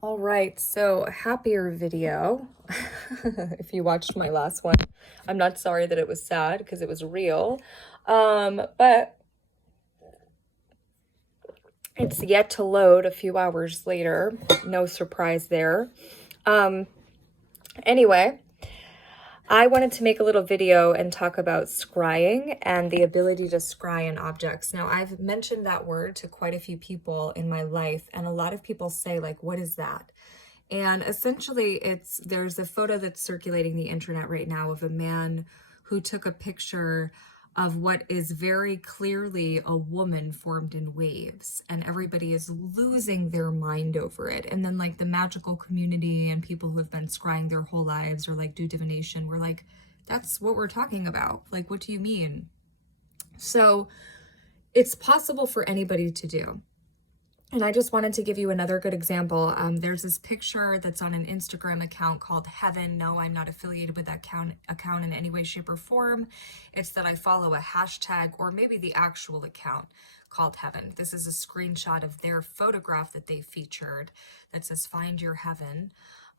All right, so a happier video. If you watched my last one, I'm not sorry that it was sad because it was real. But it's yet to load a few hours later. No surprise there. Anyway, I wanted to make a little video and talk about scrying and the ability to scry in objects. Now, I've mentioned that word to quite a few people in my life, and a lot of people say, like, what is that? And essentially, there's a photo that's circulating the internet right now of a man who took a picture of what is very clearly a woman formed in waves, and everybody is losing their mind over it. And then like the magical community and people who have been scrying their whole lives or like do divination, we're like, that's what we're talking about. Like, what do you mean? So it's possible for anybody to do. And I just wanted to give you another good example. There's this picture that's on an Instagram account called Heaven. No, I'm not affiliated with that account in any way, shape, or form. It's that I follow a hashtag or maybe the actual account called Heaven. This is a screenshot of their photograph that they featured that says Find Your Heaven.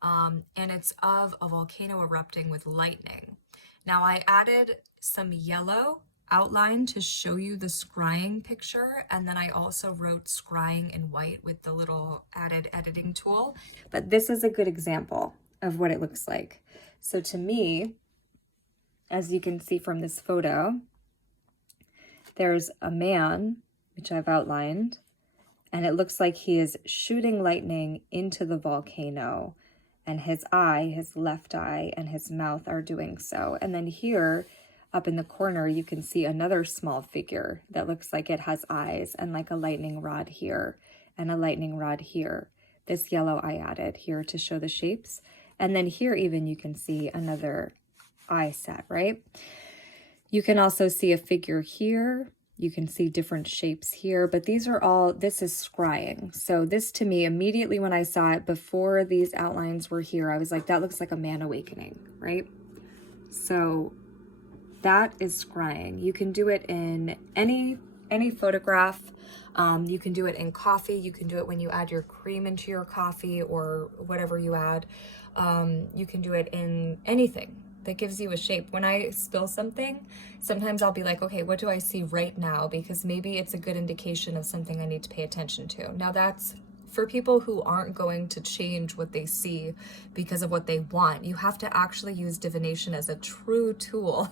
And it's of a volcano erupting with lightning. Now I added some yellow outline to show you the scrying picture, and then I also wrote scrying in white with the little added editing tool. But this is a good example of what it looks like. So to me, as you can see from this photo, there's a man, which I've outlined, and it looks like he is shooting lightning into the volcano, and his eye, his left eye, and his mouth are doing so. And then here, up in the corner, you can see another small figure that looks like it has eyes and like a lightning rod here and a lightning rod here. This yellow I added here to show the shapes. And then here even you can see another eye set, right? You can also see a figure here. You can see different shapes here, but these are all, this is scrying. So this to me, immediately when I saw it before these outlines were here, I was like, that looks like a man awakening, right? So that is scrying. You can do it in any photograph. You can do it in coffee. You can do it when you add your cream into your coffee or whatever you add. You can do it in anything that gives you a shape. When I spill something, sometimes I'll be like, okay, what do I see right now? Because maybe it's a good indication of something I need to pay attention to. Now that's for people who aren't going to change what they see because of what they want. You have to actually use divination as a true tool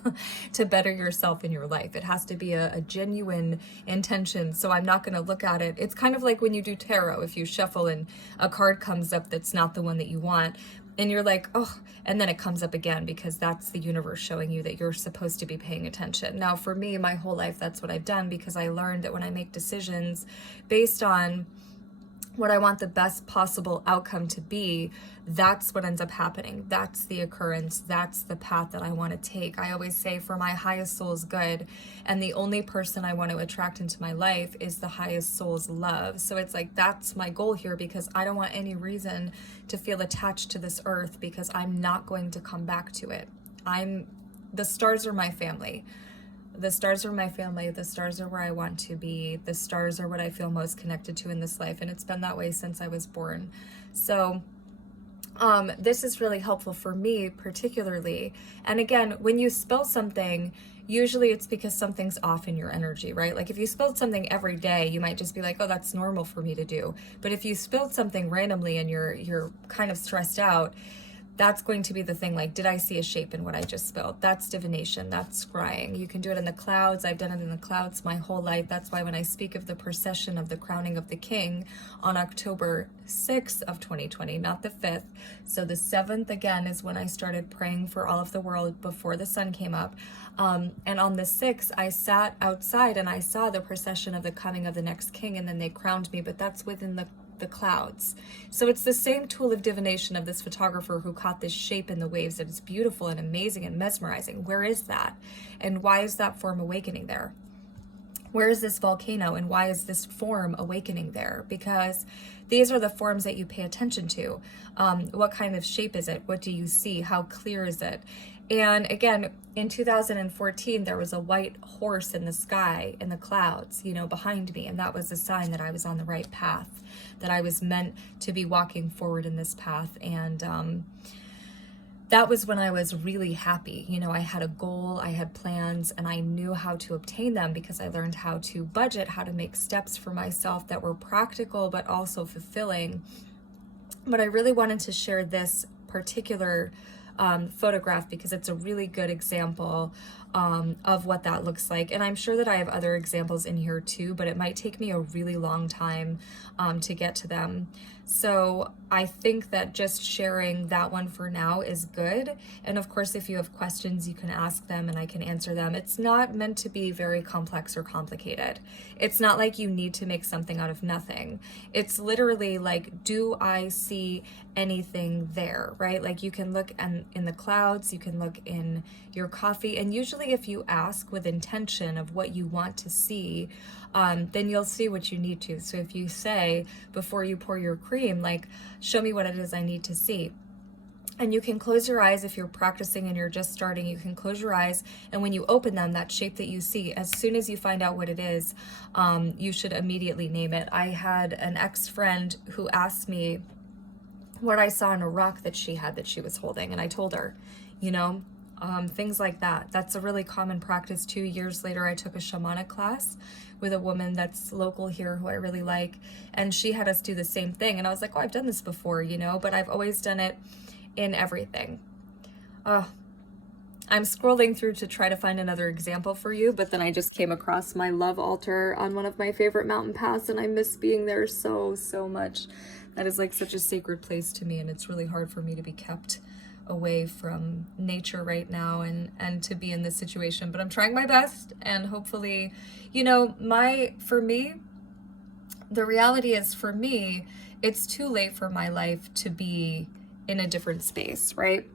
to better yourself in your life. It has to be a genuine intention. So I'm not going to look at it. It's kind of like when you do tarot. If you shuffle and a card comes up that's not the one that you want, and you're like, oh, and then it comes up again because that's the universe showing you that you're supposed to be paying attention. Now, for me, my whole life, that's what I've done, because I learned that when I make decisions based on what I want the best possible outcome to be, that's what ends up happening. That's the occurrence. That's the path that I want to take. I always say, for my highest soul's good, and the only person I want to attract into my life is the highest soul's love. So it's like, that's my goal here, because I don't want any reason to feel attached to this earth, because I'm not going to come back to it. The stars are my family. The stars are my family. The stars are where I want to be. The stars are what I feel most connected to in this life. And it's been that way since I was born. So this is really helpful for me particularly. And again, when you spill something, usually it's because something's off in your energy, right? Like if you spilled something every day, you might just be like, oh, that's normal for me to do. But if you spilled something randomly and you're kind of stressed out, that's going to be the thing. Like, did I see a shape in what I just spilled? That's divination. That's scrying. You can do it in the clouds. I've done it in the clouds my whole life. That's why when I speak of the procession of the crowning of the king on October 6th of 2020, not the 5th. So the 7th, again, is when I started praying for all of the world before the sun came up. And on the 6th, I sat outside and I saw the procession of the coming of the next king, and then they crowned me. But that's within the clouds. So it's the same tool of divination of this photographer who caught this shape in the waves that is beautiful and amazing and mesmerizing. Where is that? And why is that form awakening there? Where is this volcano, and why is this form awakening there? Because these are the forms that you pay attention to. What kind of shape is it? What do you see? How clear is it? And again, in 2014, there was a white horse in the sky, in the clouds, you know, behind me. And that was a sign that I was on the right path, that I was meant to be walking forward in this path. And that was when I was really happy. You know, I had a goal, I had plans, and I knew how to obtain them because I learned how to budget, how to make steps for myself that were practical but also fulfilling. But I really wanted to share this particular photograph because it's a really good example of what that looks like. And I'm sure that I have other examples in here too, but it might take me a really long time to get to them. So I think that just sharing that one for now is good. And of course, if you have questions, you can ask them and I can answer them. It's not meant to be very complex or complicated. It's not like you need to make something out of nothing. It's literally like, do I see anything there, right? Like you can look in the clouds, you can look in your coffee, and usually if you ask with intention of what you want to see, then you'll see what you need to. So if you say, before you pour your cream, like, show me what it is I need to see. And you can close your eyes if you're practicing and you're just starting. You can close your eyes, and when you open them, that shape that you see, as soon as you find out what it is, you should immediately name it. I had an ex-friend who asked me what I saw in a rock that she had that she was holding, and I told her, you know, things like that. That's a really common practice. 2 years later, I took a shamanic class with a woman that's local here who I really like, and she had us do the same thing. And I was like, oh, I've done this before, you know, but I've always done it in everything. I'm scrolling through to try to find another example for you, but then I just came across my love altar on one of my favorite mountain paths, and I miss being there so much. That is like such a sacred place to me, and it's really hard for me to be kept away from nature right now and to be in this situation, but I'm trying my best, and hopefully, you know, for me, the reality is, for me, it's too late for my life to be in a different space, right?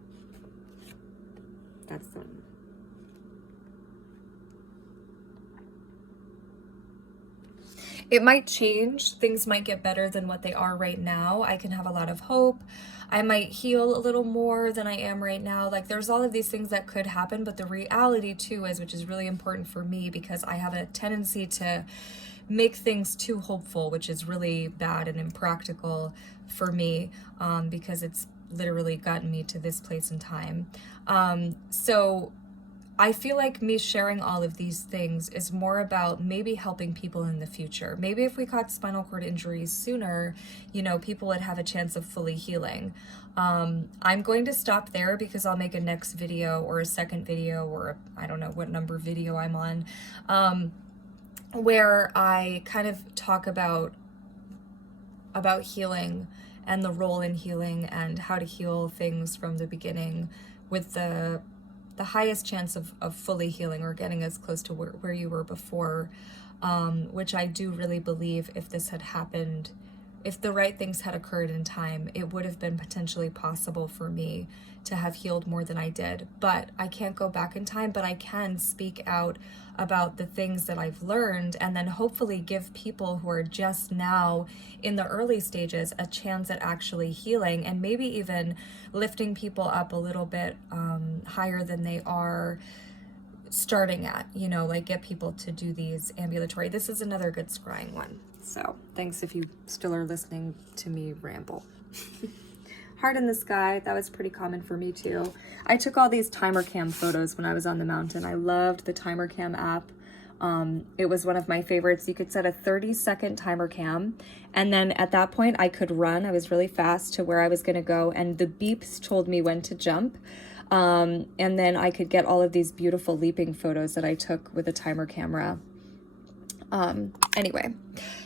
That's the one. It might change. Things might get better than what they are right now. I can have a lot of hope. I might heal a little more than I am right now. Like, there's all of these things that could happen, but the reality too is, which is really important for me because I have a tendency to make things too hopeful, which is really bad and impractical for me, because it's literally gotten me to this place in time. So I feel like me sharing all of these things is more about maybe helping people in the future. Maybe if we caught spinal cord injuries sooner, you know, people would have a chance of fully healing. I'm going to stop there because I'll make a next video or a second video, or I don't know what number video I'm on, where I kind of talk about healing and the role in healing and how to heal things from the beginning with the highest chance of fully healing or getting as close to where you were before, which I do really believe if this had happened, if the right things had occurred in time, it would have been potentially possible for me to have healed more than I did. But I can't go back in time, but I can speak out about the things that I've learned, and then hopefully give people who are just now in the early stages a chance at actually healing, and maybe even lifting people up a little bit higher than they are starting at, you know, like get people to do these ambulatory. This is another good scrying one. So thanks if you still are listening to me ramble. Heart in the sky, that was pretty common for me too. I took all these timer cam photos when I was on the mountain. I loved the timer cam app. It was one of my favorites. You could set a 30-second timer cam, and then at that point I could run. I was really fast to where I was gonna go, and the beeps told me when to jump. And then I could get all of these beautiful leaping photos that I took with a timer camera. Anyway,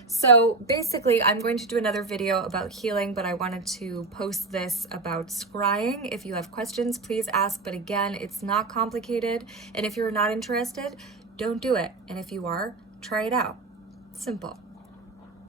so basically I'm going to do another video about healing, but I wanted to post this about scrying. If you have questions, please ask. But again, it's not complicated. And if you're not interested, don't do it. And if you are, try it out. Simple.